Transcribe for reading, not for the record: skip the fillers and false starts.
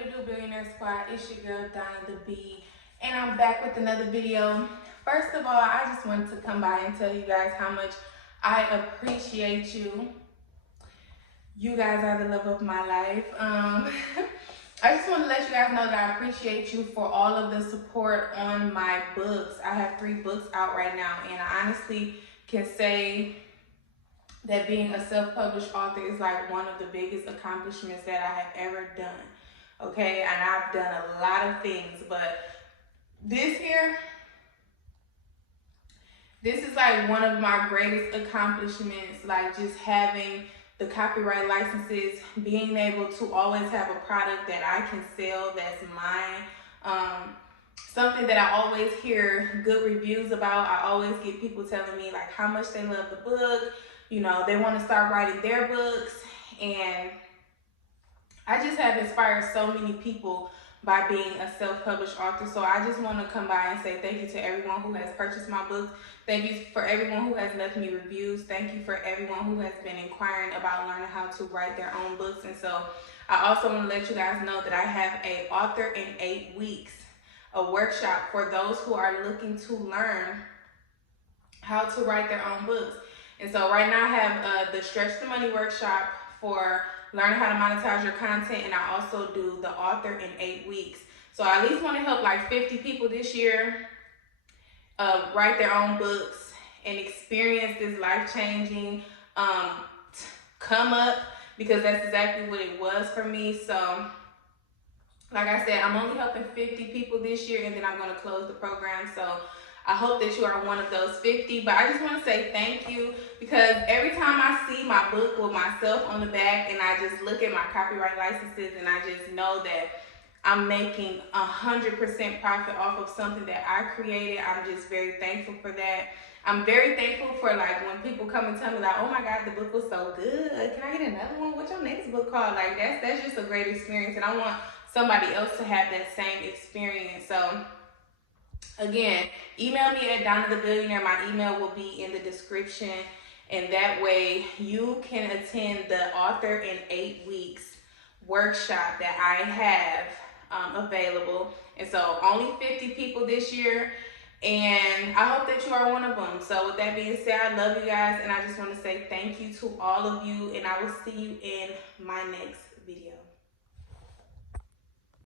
What it do, Billionaire Squad? It's your girl, Donna the B, and I'm back with another video. First of all, I just wanted to come by and tell you guys how much I appreciate you. You guys are the love of my life. I just want to let you guys know that I appreciate you for all of the support on my books. I have 3 books out right now, and I honestly can say that being a self-published author is like one of the biggest accomplishments that I have ever done. Okay, and I've done a lot of things, but this is like one of my greatest accomplishments, like just having the copyright licenses, being able to always have a product that I can sell that's mine. Something that I always hear good reviews about. I always get people telling me like how much they love the book. You know, they want to start writing their books, and I just have inspired so many people by being a self-published author. So I just want to come by and say thank you to everyone who has purchased my books. Thank you for everyone who has left me reviews. Thank you for everyone who has been inquiring about learning how to write their own books. And so I also want to let you guys know that I have a author in 8 weeks, a workshop for those who are looking to learn how to write their own books. And so right now I have the Stretch the Money workshop for learning how to monetize your content, and I also do the author in 8 weeks. So I at least want to help like 50 people this year write their own books and experience this life-changing come up, because that's exactly what it was for me. So like I said, I'm only helping 50 people this year, and then I'm going to close the program. So I hope that you are one of those 50, but I just want to say thank you, because every time I see my book with myself on the back and I just look at my copyright licenses and I just know that I'm making 100% profit off of something that I created, I'm just very thankful for that. I'm very thankful for like when people come and tell me like, oh my God, the book was so good. Can I get another one? What's your next book called? Like that's just a great experience, and I want somebody else to have that same experience. So again, email me at Donna the Billionaire. My email will be in the description, and that way you can attend the author in 8 weeks workshop that I have available. And so only 50 people this year, and I hope that you are one of them. So with that being said, I love you guys, and I just want to say thank you to all of you, and I will see you in my next video.